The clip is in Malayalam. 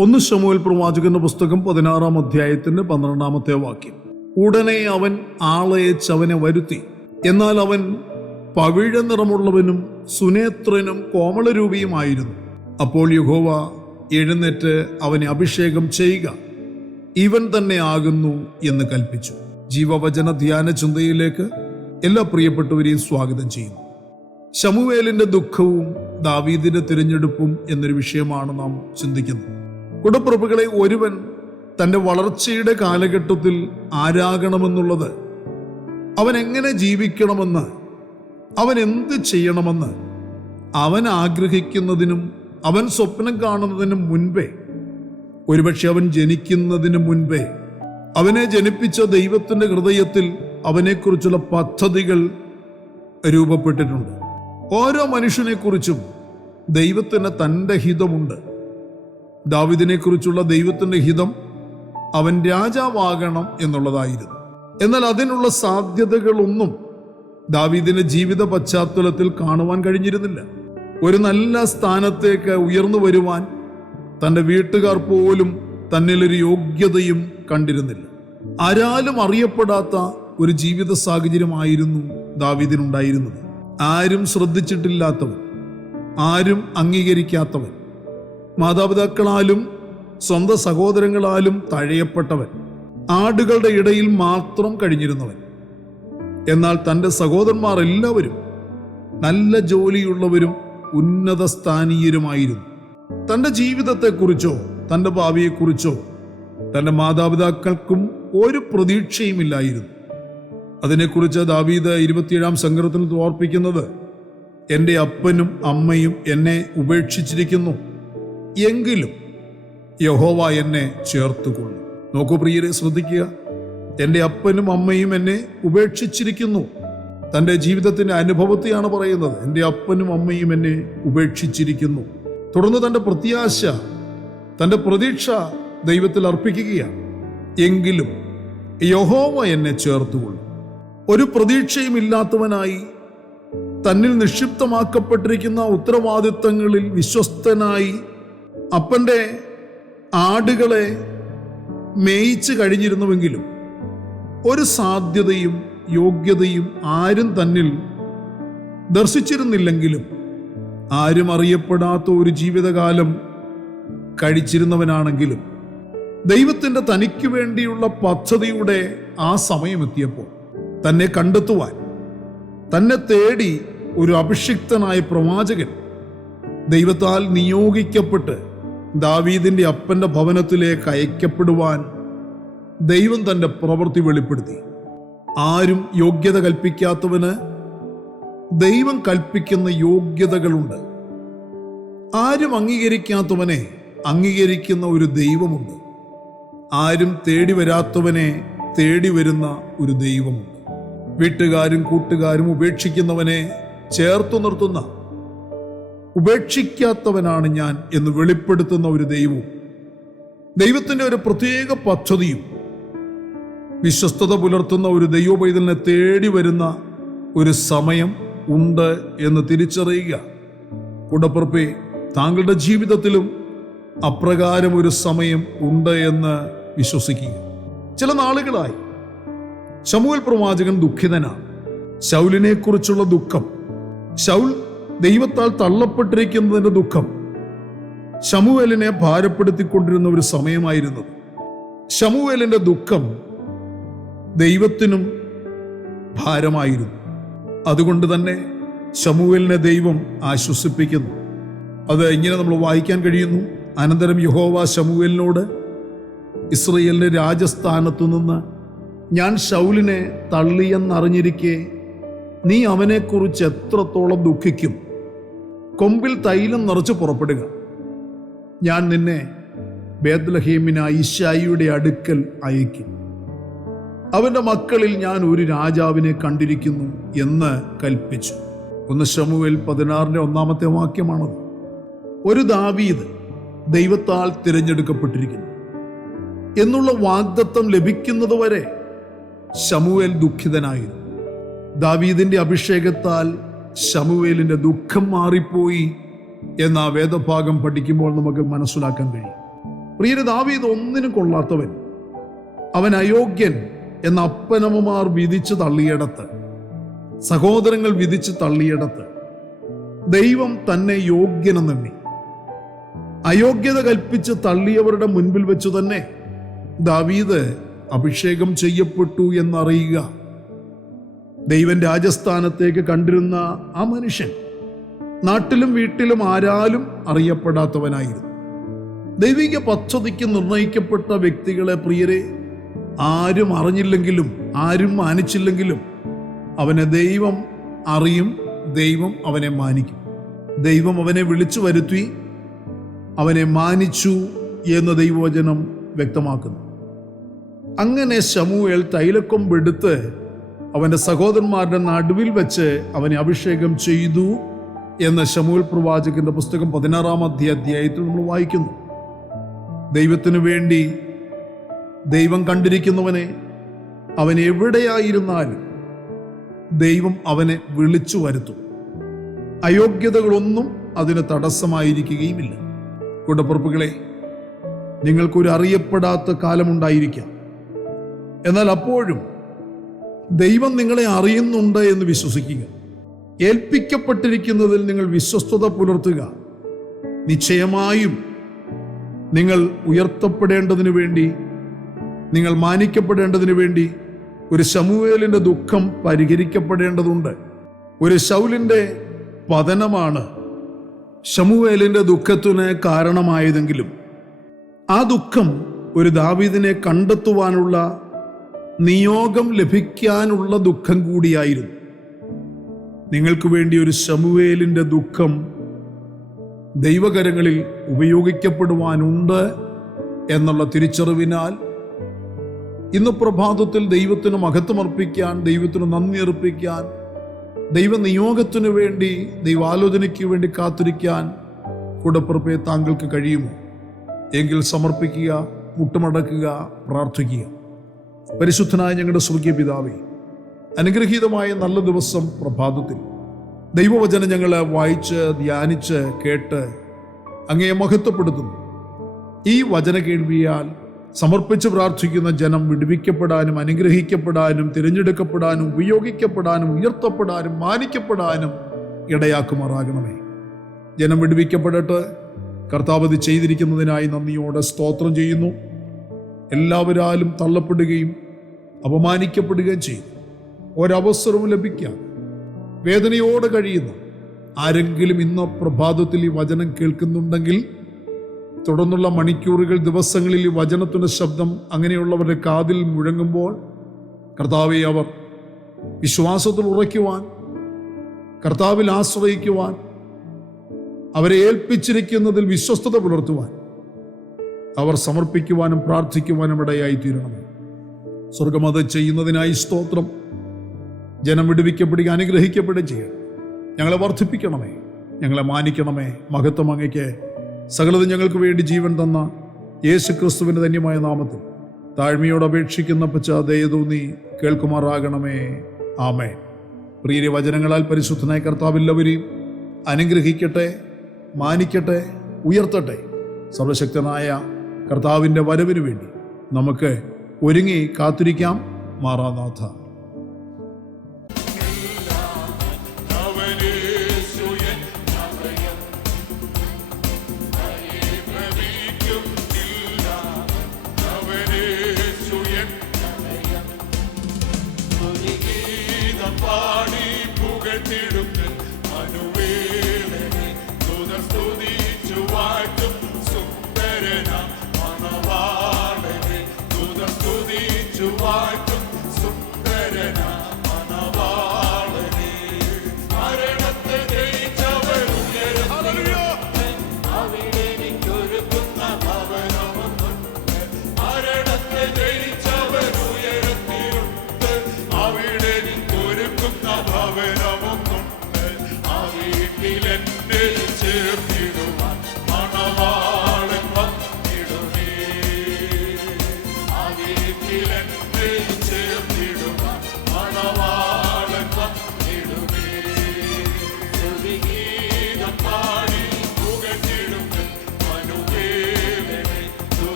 ഒന്ന് ശമൂവേൽ പ്രവാചകന്റെ പുസ്തകം 16-ാം അധ്യായത്തിന്റെ 12-ാമത്തെ വാക്യം. ഉടനെ അവൻ ആളയച്ച് അവനെ വരുത്തി. എന്നാൽ അവൻ പവിഴ നിറമുള്ളവനും സുനേത്രനും കോമളരൂപിയുമായിരുന്നു. അപ്പോൾ യഹോവ എഴുന്നേറ്റ് അവനെ അഭിഷേകം ചെയ്യുക, ഇവൻ തന്നെ ആകുന്നു എന്ന് കൽപ്പിച്ചു. ജീവവചന ധ്യാന ചിന്തയിലേക്ക് എല്ലാ പ്രിയപ്പെട്ടവരെയും സ്വാഗതം ചെയ്യുന്നു. ശമൂവേലിന്റെ ദുഃഖവും ദാവീദിന്റെ തിരഞ്ഞെടുപ്പും എന്നൊരു വിഷയമാണ് നാം ചിന്തിക്കുന്നത്. കുടപ്പിറപ്പുകളെ, ഒരുവൻ തൻ്റെ വളർച്ചയുടെ കാലഘട്ടത്തിൽ ആരാകണമെന്നുള്ളത്, അവൻ എങ്ങനെ ജീവിക്കണമെന്ന്, അവൻ എന്ത് ചെയ്യണമെന്ന് അവൻ ആഗ്രഹിക്കുന്നതിനും അവൻ സ്വപ്നം കാണുന്നതിനും മുൻപേ, ഒരുപക്ഷെ അവൻ ജനിക്കുന്നതിന് മുൻപേ അവനെ ജനിപ്പിച്ച ദൈവത്തിൻ്റെ ഹൃദയത്തിൽ അവനെക്കുറിച്ചുള്ള പദ്ധതികൾ രൂപപ്പെട്ടിട്ടുണ്ട്. ഓരോ മനുഷ്യനെക്കുറിച്ചും ദൈവത്തിന് തൻ്റെ ഹിതമുണ്ട്. ദാവീദിനെക്കുറിച്ചുള്ള ദൈവത്തിൻ്റെ ഹിതം അവൻ രാജാവാകണം എന്നുള്ളതായിരുന്നു. എന്നാൽ അതിനുള്ള സാധ്യതകളൊന്നും ദാവീദിന്റെ ജീവിത പശ്ചാത്തലത്തിൽ കാണുവാൻ കഴിഞ്ഞിരുന്നില്ല. ഒരു നല്ല സ്ഥാനത്തേക്ക് ഉയർന്നു വരുവാൻ തൻ്റെ വീട്ടുകാർ പോലും തന്നിലൊരു യോഗ്യതയും കണ്ടിരുന്നില്ല. ആരാലും അറിയപ്പെടാത്ത ഒരു ജീവിത സാഹചര്യമായിരുന്നു ദാവീദിനുണ്ടായിരുന്നത്. ആരും ശ്രദ്ധിച്ചിട്ടില്ലാത്തവൻ, ആരും അംഗീകരിക്കാത്തവൻ, മാതാപിതാക്കളാലും സ്വന്തം സഹോദരങ്ങളാലും തഴയപ്പെട്ടവൻ, ആടുകളുടെ ഇടയിൽ മാത്രം കഴിഞ്ഞിരുന്നവൻ. എന്നാൽ തൻ്റെ സഹോദരന്മാർ എല്ലാവരും നല്ല ജോലിയുള്ളവരും ഉന്നത സ്ഥാനീയരുമായിരുന്നു. തൻ്റെ ജീവിതത്തെക്കുറിച്ചോ തൻ്റെ ഭാവിയെക്കുറിച്ചോ തൻ്റെ മാതാപിതാക്കൾക്കും ഒരു പ്രതീക്ഷയുമില്ലായിരുന്നു. അതിനെക്കുറിച്ച് ദാവീദ് 27-ാം സങ്കീർത്തനത്തിൽ ഓർപ്പിക്കുന്നത്, എൻ്റെ അപ്പനും അമ്മയും എന്നെ ഉപേക്ഷിച്ചിരിക്കുന്നു, എങ്കിലും യഹോവ എന്നെ ചേർത്തുകൊള്ളും. നോക്കൂ പ്രിയരെ, ശ്രദ്ധിക്കുക. എൻ്റെ അപ്പനും അമ്മയും എന്നെ ഉപേക്ഷിച്ചിരിക്കുന്നു. തൻ്റെ ജീവിതത്തിൻ്റെ അനുഭവത്തെയാണ് പറയുന്നത്. എൻ്റെ അപ്പനും അമ്മയും എന്നെ ഉപേക്ഷിച്ചിരിക്കുന്നു. തുടർന്ന് തൻ്റെ പ്രത്യാശ, തൻ്റെ പ്രതീക്ഷ ദൈവത്തിൽ അർപ്പിക്കുകയാണ്. എങ്കിലും യഹോവ എന്നെ ചേർത്തുകൊള്ളും. ഒരു പ്രതീക്ഷയും ഇല്ലാത്തവനായി തന്നിൽ നിക്ഷിപ്തമാക്കപ്പെട്ടിരിക്കുന്ന ഉത്തരവാദിത്തങ്ങളിൽ വിശ്വസ്തനായി അപ്പൻ്റെ ആടുകളെ മേയിച്ച് കഴിഞ്ഞിരുന്നുവെങ്കിലും ഒരു സാധ്യതയും യോഗ്യതയും ആരും തന്നിൽ ദർശിച്ചിരുന്നില്ലെങ്കിലും, ആരും അറിയപ്പെടാത്ത ഒരു ജീവിതകാലം കഴിച്ചിരുന്നവനാണെങ്കിലും, ദൈവത്തിൻ്റെ തനിക്ക് വേണ്ടിയുള്ള പദ്ധതിയുടെ ആ സമയമെത്തിയപ്പോൾ തന്നെ കണ്ടെത്തുവാൻ തന്നെ തേടി ഒരു അഭിഷിക്തനായ പ്രവാചകൻ ദൈവത്താൽ നിയോഗിക്കപ്പെട്ട് ദാവീദിന്റെ അപ്പന്റെ ഭവനത്തിലേക്ക് അയക്കപ്പെടുവാൻ ദൈവം തൻ്റെ പ്രവൃത്തി വെളിപ്പെടുത്തി. ആരും യോഗ്യത കൽപ്പിക്കാത്തവന് ദൈവം കൽപ്പിക്കുന്ന യോഗ്യതകളുണ്ട്. ആരും അംഗീകരിക്കാത്തവനെ അംഗീകരിക്കുന്ന ഒരു ദൈവമുണ്ട്. ആരും തേടി വരാത്തവനെ തേടി വരുന്ന ഒരു ദൈവമുണ്ട്. വീട്ടുകാരും കൂട്ടുകാരും ഉപേക്ഷിക്കുന്നവനെ ചേർത്തു നിർത്തുന്ന, ഉപേക്ഷിക്കാത്തവനാണ് ഞാൻ എന്ന് വെളിപ്പെടുത്തുന്ന ഒരു ദൈവവും, ദൈവത്തിൻ്റെ ഒരു പ്രത്യേക പദ്ധതിയും, വിശ്വസ്തത പുലർത്തുന്ന ഒരു ദൈവപൈതലിനെ തേടി വരുന്ന ഒരു സമയം ഉണ്ട് എന്ന് തിരിച്ചറിയുക. കൂടപ്പിറപ്പേ, താങ്കളുടെ ജീവിതത്തിലും അപ്രകാരം ഒരു സമയം ഉണ്ട് എന്ന് വിശ്വസിക്കുക. ചില നാളുകളായി ശമൂവേൽ പ്രവാചകൻ ദുഃഖിതനാണ്. ശൗലിനെ കുറിച്ചുള്ള ദുഃഖം, ശൗൽ ദൈവത്താൽ തള്ളപ്പെട്ടിരിക്കുന്നതിന്റെ ദുഃഖം ശമൂവേലിനെ ഭാരപ്പെടുത്തിക്കൊണ്ടിരുന്ന ഒരു സമയമായിരുന്നത്. ശമൂവേലിന്റെ ദുഃഖം ദൈവത്തിനും ഭാരമായിരുന്നു. അതുകൊണ്ട് തന്നെ ശമൂവേലിനെ ദൈവം ആശ്വസിപ്പിക്കുന്നു. അത് ഇങ്ങനെ നമ്മൾ വായിക്കാൻ കഴിയുന്നു. അനന്തരം യഹോവ ശമൂവേലിനോട്, ഇസ്രയേലിന്റെ രാജസ്ഥാനത്തു നിന്ന് ഞാൻ ശൗലിനെ തള്ളിയെന്നറിഞ്ഞിരിക്കെ നീ അവനെക്കുറിച്ച് എത്രത്തോളം ദുഃഖിക്കും. കൊമ്പിൽ തൈലം നിറച്ച് പുറപ്പെടുക. ഞാൻ നിന്നെ ബേത്ലഹേമിനായ യിശ്ശായിയുടെ അടുക്കൽ അയക്കും. അവന്റെ മക്കളിൽ ഞാൻ ഒരു രാജാവിനെ കണ്ടിരിക്കുന്നു എന്ന് കൽപ്പിച്ചു. 1 ശമൂവേൽ 16-ാമത്തെ വാക്യമാണത്. ഒരു ദാവീദ് ദൈവത്താൽ തിരഞ്ഞെടുക്കപ്പെട്ടിരിക്കുന്നു എന്നുള്ള വാഗ്ദത്തം ലഭിക്കുന്നതുവരെ ശമൂവേൽ ദുഃഖിതനായിരുന്നു. ദാവീദിന്റെ അഭിഷേകത്താൽ ശമൂവേലിന്റെ ദുഃഖം മാറിപ്പോയി എന്ന വേദഭാഗം പഠിക്കുമ്പോൾ നമുക്ക് മനസ്സിലാക്കാൻ കഴിയും. പ്രിയരെ, ദാവീദ് ഒന്നിനും കൊള്ളാത്തവൻ, അവൻ അയോഗ്യൻ എന്ന അപ്പനമ്മമാർ വിധിച്ചു തള്ളിയിടത്ത്, സഹോദരങ്ങൾ വിധിച്ചു തള്ളിയിടത്ത് ദൈവം തന്നെ യോഗ്യനെന്നെണ്ണി അയോഗ്യത കൽപ്പിച്ച് തള്ളിയവരുടെ മുൻപിൽ വെച്ചു തന്നെ ദാവീദ് അഭിഷേകം ചെയ്യപ്പെട്ടു എന്നറിയുക. ദൈവം രാജസ്ഥാനത്തേക്ക് കണ്ടിരുന്ന ആ മനുഷ്യൻ നാട്ടിലും വീട്ടിലും ആരാലും അറിയപ്പെടാത്തവനായിരുന്നു. ദൈവിക പദ്ധതിക്ക് നിർണയിക്കപ്പെട്ട വ്യക്തികളെ, പ്രിയരെ, ആരും അറിഞ്ഞില്ലെങ്കിലും ആരും മാനിച്ചില്ലെങ്കിലും അവനെ ദൈവം അറിയും, ദൈവം അവനെ മാനിക്കും. ദൈവം അവനെ വിളിച്ചു വരുത്തി അവനെ മാനിച്ചു എന്ന് ദൈവവചനം വ്യക്തമാക്കുന്നു. അങ്ങനെ ശമൂവേൽ തൈലക്കൊമ്പെടുത്ത് അവന്റെ സഹോദരന്മാരുടെ നടുവിൽ വെച്ച് അവനെ അഭിഷേകം ചെയ്തു എന്ന് ശമൂവേൽ പ്രവാചകന്റെ പുസ്തകം 16-ാം അധ്യായത്തിൽ നമ്മൾ വായിക്കുന്നു. ദൈവത്തിനു വേണ്ടി ദൈവം കണ്ടിരിക്കുന്നവനെ, അവൻ എവിടെയായിരുന്നാലും ദൈവം അവനെ വിളിച്ചു വരുത്തും. അയോഗ്യതകളൊന്നും അതിന് തടസ്സമായിരിക്കുകയുമില്ല. കൂടപ്പുറപ്പുകളെ, നിങ്ങൾക്കൊരു അറിയപ്പെടാത്ത കാലമുണ്ടായിരിക്കാം. എന്നാൽ അപ്പോഴും ദൈവം നിങ്ങളെ അറിയുന്നുണ്ട് എന്ന് വിശ്വസിക്കുക. ഏൽപ്പിക്കപ്പെട്ടിരിക്കുന്നതിൽ നിങ്ങൾ വിശ്വസ്തത പുലർത്തുക. നിശ്ചയമായും നിങ്ങൾ ഉയർത്തപ്പെടേണ്ടതിനു വേണ്ടി, നിങ്ങൾ മാനിക്കപ്പെടേണ്ടതിനു വേണ്ടി ഒരു ശമൂവേലിന്റെ ദുഃഖം പരിഹരിക്കപ്പെടേണ്ടതുണ്ട്. ഒരു ശൗലിന്റെ പതനമാണ് ശമൂവേലിന്റെ ദുഃഖത്തിന് കാരണമായതെങ്കിലും ആ ദുഃഖം ഒരു ദാവീദിനെ കണ്ടെത്തുവാനുള്ള നിയോഗം ലഭിക്കാനുള്ള ദുഃഖം കൂടിയായിരുന്നു. നിങ്ങൾക്ക് വേണ്ടി ഒരു ശമൂവേലിന്റെ ദുഃഖം ദൈവകരങ്ങളിൽ ഉപയോഗിക്കപ്പെടുവാനുണ്ട് എന്നുള്ള തിരിച്ചറിവിനാൽ ഇന്ന് പ്രഭാതത്തിൽ ദൈവത്തിന് മഹത്വമർപ്പിക്കാൻ, ദൈവത്തിന് നന്ദി അർപ്പിക്കാൻ, ദൈവനിയോഗത്തിനു വേണ്ടി, ദൈവാലോചനയ്ക്ക് വേണ്ടി കാത്തിരിക്കാൻ കൂടപ്പുറപ്പെ താങ്കൾക്ക് കഴിയുമോ? എങ്കിൽ സമർപ്പിക്കുക, മുട്ടുമടക്കുക, പ്രാർത്ഥിക്കുക. പരിശുദ്ധനായ ഞങ്ങളുടെ സ്വർഗീയ പിതാവേ, അനുഗ്രഹീതമായ നല്ല ദിവസം പ്രഭാതത്തിൽ ദൈവവചനം ഞങ്ങളെ വായിച്ച് ധ്യാനിച്ച് കേട്ട് അങ്ങയെ മഹത്വപ്പെടുത്തുന്നു. ഈ വചന കേൾവിയാൽ സമർപ്പിച്ച് പ്രാർത്ഥിക്കുന്ന ജനം വിടുവിക്കപ്പെടാനും അനുഗ്രഹിക്കപ്പെടാനും തിരഞ്ഞെടുക്കപ്പെടാനും ഉപയോഗിക്കപ്പെടാനും ഉയർത്തപ്പെടാനും മാനിക്കപ്പെടാനും ഇടയാക്കുമാറാകണമേ. ജനം വിടുവിക്കപ്പെടട്ടെ. കർത്താവ് ചെയ്തിരിക്കുന്നതിനായി നന്ദിയോടെ സ്തോത്രം ചെയ്യുന്നു. എല്ലാവരാലും തള്ളപ്പെടുകയും അപമാനിക്കപ്പെടുകയും ചെയ്യും. ഒരവസരവും ലഭിക്കാൻ വേദനയോടെ കഴിയുന്ന ആരെങ്കിലും ഇന്ന് പ്രഭാതത്തിൽ ഈ വചനം കേൾക്കുന്നുണ്ടെങ്കിൽ, തുടർന്നുള്ള മണിക്കൂറുകൾ, ദിവസങ്ങളിൽ ഈ വചനത്തിൻ്റെ ശബ്ദം അങ്ങനെയുള്ളവരുടെ കാതിൽ മുഴങ്ങുമ്പോൾ, കർത്താവെ, അവർ വിശ്വാസത്തിൽ ഉറയ്ക്കുവാൻ, കർത്താവിൽ ആശ്രയിക്കുവാൻ, അവരെ ഏൽപ്പിച്ചിരിക്കുന്നതിൽ വിശ്വസ്തത പുലർത്തുവാൻ, അവർ സമർപ്പിക്കുവാനും പ്രാർത്ഥിക്കുവാനും ഇടയായി തീരണമേ. സ്വർഗമത് ചെയ്യുന്നതിനായി സ്തോത്രം. ജനം വിടുവിക്കപ്പെടുക, അനുഗ്രഹിക്കപ്പെടുകയും ചെയ്യണം. ഞങ്ങളെ വർദ്ധിപ്പിക്കണമേ, ഞങ്ങളെ മാനിക്കണമേ. മഹത്വം അങ്ങയ്ക്ക്. സകലതും ഞങ്ങൾക്ക് വേണ്ടി ജീവൻ തന്ന യേശു ക്രിസ്തുവിൻ്റെ ധന്യമായ നാമത്തിൽ താഴ്മയോട് അപേക്ഷിക്കുന്ന ദയ തോന്നി കേൾക്കുമാറാകണമേ. ആമേൻ. പ്രിയ വചനങ്ങളാൽ പരിശുദ്ധനായ കർത്താവ് എല്ലാവരെയും അനുഗ്രഹിക്കട്ടെ, മാനിക്കട്ടെ, ഉയർത്തട്ടെ. സർവശക്തനായ കർത്താവിൻ്റെ വരവിന് വേണ്ടി നമുക്ക് ഒരുങ്ങി കാത്തിരിക്കാം. മാറാനാഥ. പാടി പുകഴ്ത്തിടും